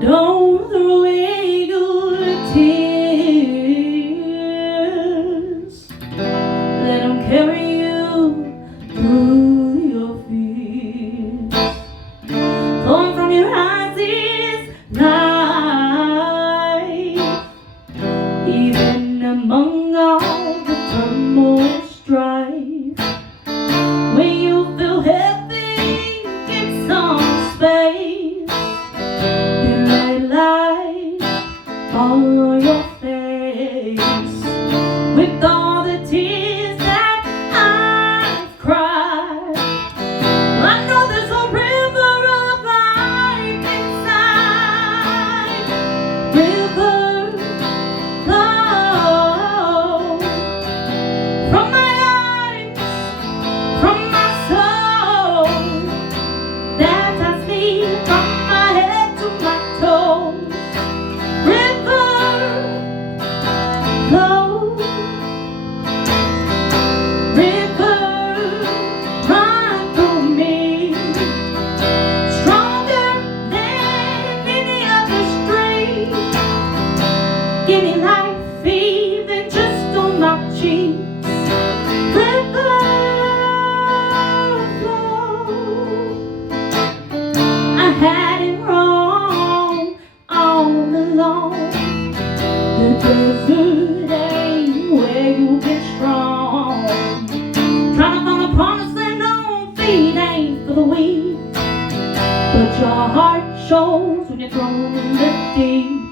Don't throw away your tears. Let them carry you through your fears. Flowing from your eyes is life, even among all the turmoil and strife. When you feel heavy, get some space. Light on your face. With all the tears that I've cried, I know there's a river of life inside. River flow from my eyes, from my soul, baptize me from my head to my toes. Give me life even just on my cheeks. River flow. I had it wrong all along. The desert ain't where you get strong. Trying to find a promised land on feet ain't for the weak, but your heart shows when you're thrown in the deep.